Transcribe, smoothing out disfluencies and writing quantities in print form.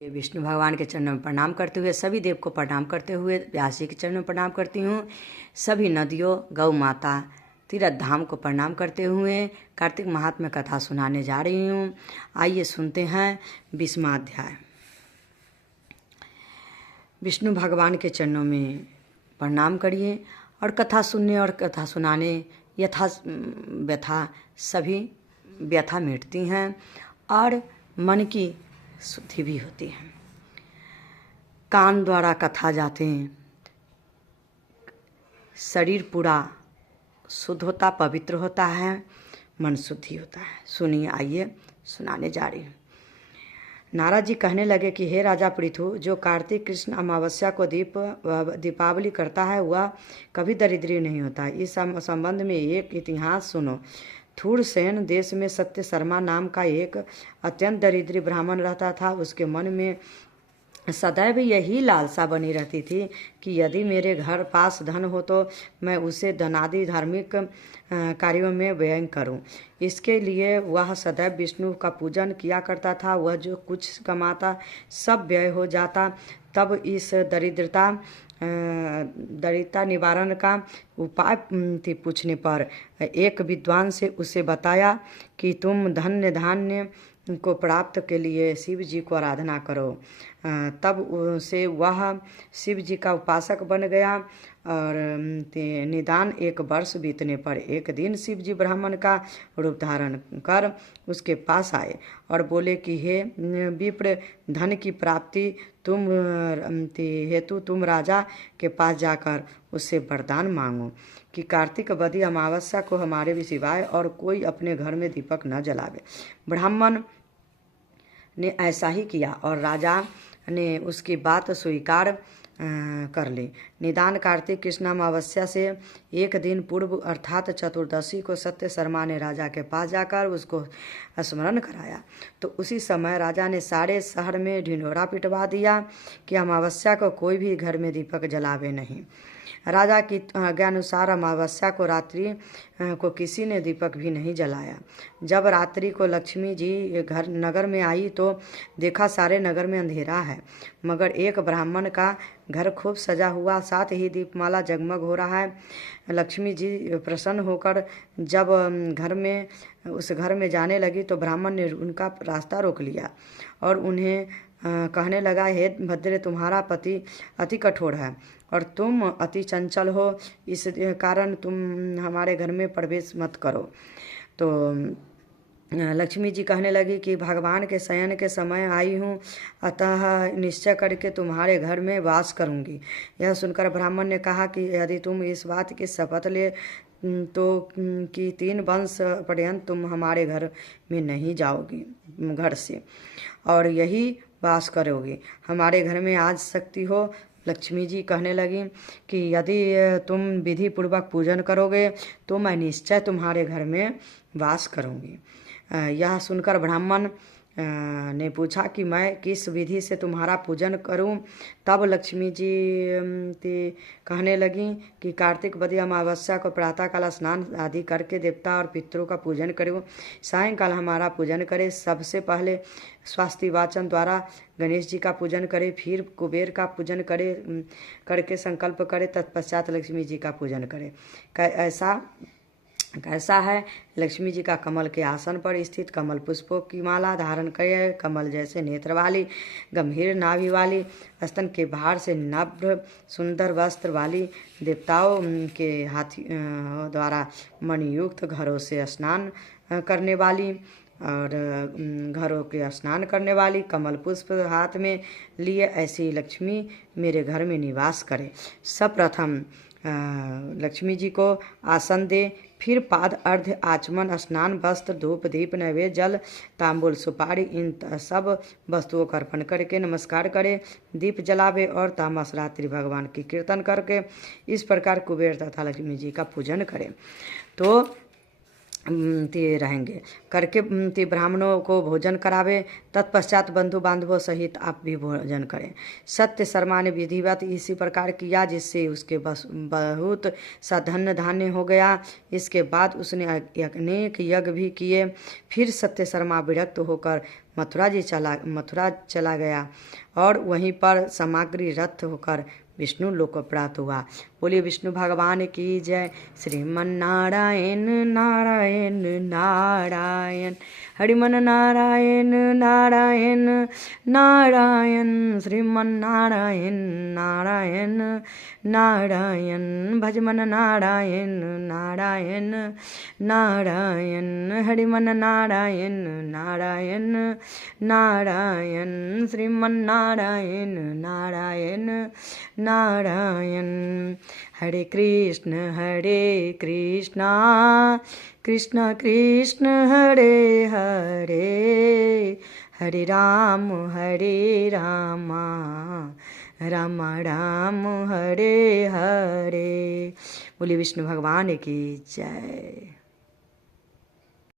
विष्णु भगवान के चरणों में प्रणाम करते हुए, सभी देव को प्रणाम करते हुए व्यास जी के चरणों में प्रणाम करती हूँ। सभी नदियों, गौ माता, तीर्थ धाम को प्रणाम करते हुए कार्तिक महात्म्य कथा सुनाने जा रही हूँ। आइए सुनते हैं 20वां अध्याय। विष्णु भगवान के चरणों में प्रणाम करिए और कथा सुनने और कथा सुनाने यथा व्यथा सभी व्यथा मिटती हैं और मन की शुद्धि भी होती है। कान द्वारा कथा जाते हैं, शरीर पूरा शुद्ध होता, पवित्र होता है, मन शुद्धि होता है। सुनिए, आइए सुनाने जा रही हूँ। नारद जी कहने लगे कि हे राजा पृथु, जो कार्तिक कृष्ण अमावस्या को दीपावली करता है वह कभी दरिद्री नहीं होता। इस संबंध में एक इतिहास सुनो। थूरसेन देश में सत्य शर्मा नाम का एक अत्यंत दरिद्री ब्राह्मण रहता था। उसके मन में सदैव यही लालसा बनी रहती थी कि यदि मेरे घर पास धन हो तो मैं उसे धनादि धार्मिक कार्यों में व्यय करूं। इसके लिए वह सदैव विष्णु का पूजन किया करता था। वह जो कुछ कमाता सब व्यय हो जाता। तब इस दरिद्रता निवारण का उपाय पूछने पर एक विद्वान से उसे बताया कि तुम धन्य धान्य को प्राप्त के लिए शिव जी को आराधना करो। तब से वह शिव जी का उपासक बन गया और निदान 1 वर्ष बीतने पर एक दिन शिव जी ब्राह्मण का रूप धारण कर उसके पास आए और बोले कि हे विप्र, धन की प्राप्ति हेतु तुम राजा के पास जाकर उससे वरदान मांगो कि कार्तिक वदी अमावस्या को हमारे भी सिवाय और कोई अपने घर में दीपक न जलावे। ब्राह्मण ने ऐसा ही किया और राजा ने उसकी बात स्वीकार कर ली। निदान कार्तिक कृष्णामावस्या से एक दिन पूर्व अर्थात चतुर्दशी को सत्य शर्मा ने राजा के पास जाकर उसको स्मरण कराया। तो उसी समय राजा ने सारे शहर में ढिंढोरा पिटवा दिया कि अमावस्या को कोई भी घर में दीपक जलावे नहीं। राजा की आज्ञानुसार अमावस्या को रात्रि को किसी ने दीपक भी नहीं जलाया। जब रात्रि को लक्ष्मी जी नगर में आई तो देखा सारे नगर में अंधेरा है, मगर एक ब्राह्मण का घर खूब सजा हुआ, साथ ही दीपमाला जगमग हो रहा है। लक्ष्मी जी प्रसन्न होकर जब उस घर में जाने लगी तो ब्राह्मण ने उनका रास्ता रोक लिया और उन्हें कहने लगा, हे भद्रे, तुम्हारा पति अति कठोर है और तुम अति चंचल हो, इस कारण तुम हमारे घर में प्रवेश मत करो। तो लक्ष्मी जी कहने लगी कि भगवान के शयन के समय आई हूँ, अतः निश्चय करके तुम्हारे घर में वास करूँगी। यह सुनकर ब्राह्मण ने कहा कि यदि तुम इस बात की शपथ ले तो कि 3 वंश पर्यंत तुम हमारे घर में नहीं जाओगी घर से और यही वास करोगे, हमारे घर में आ सकती हो। लक्ष्मी जी कहने लगी कि यदि तुम विधि पूर्वक पूजन करोगे तो मैं निश्चय तुम्हारे घर में वास करूँगी। यह सुनकर ब्राह्मण ने पूछा कि मैं किस विधि से तुम्हारा पूजन करूं। तब लक्ष्मी जी कहने लगी कि कार्तिक वदी अमावस्या को प्रातःकाल स्नान आदि करके देवता और पितरों का पूजन करो, सायंकाल हमारा पूजन करे। सबसे पहले स्वास्ति वाचन द्वारा गणेश जी का पूजन करे, फिर कुबेर का पूजन करे करके संकल्प करे, तत्पश्चात लक्ष्मी जी का पूजन करे। कैसा है? लक्ष्मी जी का कमल के आसन पर स्थित कमल पुष्पों की माला धारण करे, कमल जैसे नेत्र वाली, गंभीर नाभि वाली, स्तन के बाहर से नभ्र सुंदर वस्त्र वाली, देवताओं के हाथी द्वारा मणियुक्त घरों से स्नान करने वाली और घरों के स्नान करने वाली, कमल पुष्प हाथ में लिए ऐसी लक्ष्मी मेरे घर में निवास करे। सब लक्ष्मी जी को आसन दे, फिर पाद अर्घ्य आचमन स्नान वस्त्र धूप दीप नैवेद्य जल तांबूल सुपारी इन सब वस्तुओं का अर्पण करके नमस्कार करे, दीप जलावे और तामस रात्रि भगवान की कीर्तन करके इस प्रकार कुबेर तथा लक्ष्मी जी का पूजन करे। तो ते रहेंगे करके ते ब्राह्मणों को भोजन करावे। तत्पश्चात बंधु बांधवों सहित आप भी भोजन करें। सत्य शर्मा ने विधिवत इसी प्रकार किया, जिससे उसके बहुत सा धन धान्य हो गया। इसके बाद उसने अनेक यज्ञ भी किए। फिर सत्य शर्मा विरक्त होकर मथुरा चला गया और वहीं पर सामग्री रथ होकर विष्णु लोक को प्राप्त हुआ। बोलिए विष्णु भगवान की जय। श्रीमन नारायण नारायण नारायण, हरिमन नारायण नारायण नारायण, श्रीमन नारायण नारायण नारायण, भजमन नारायण नारायण नारायण, हरिमन नारायण नारायण नारायण, श्रीमन नारायण नारायण नारायण। हरे कृष्ण कृष्ण कृष्ण हरे हरे, हरे राम राम राम हरे हरे। बोलिए विष्णु भगवान की जय।